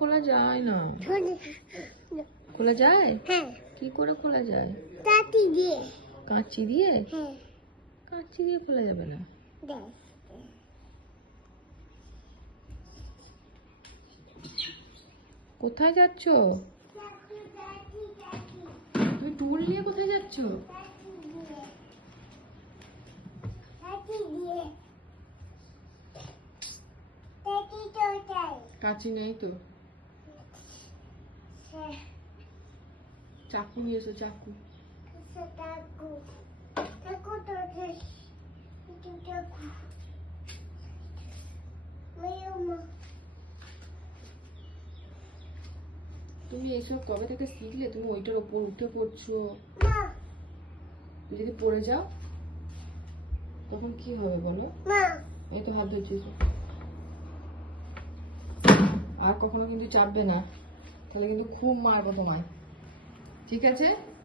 খোলা যায় না। খোলা যায়? হ্যাঁ। কি করে খোলা যায়? কাঁচি দিয়ে। কাঁচি দিয়ে? হ্যাঁ। কাঁচি দিয়ে খোলা যাবে না। দেখ। কোথায় যাচ্ছ? তুমি টুল নিয়ে কোথায় যাচ্ছ? কাঁচি নেই তো। চাকু নিয়ে এসো, চাকু। তুমি এসব কবে থেকে শিখলে? তুমি ওইটার উপর উঠে পড়ছো। যদি পড়ে যাও তখন কি হবে বলো? এই তো হাত ধরছিস। আর কখনো কিন্তু চাপবে না, তাহলে কিন্তু খুব মারবো তোমায়, ঠিক আছে?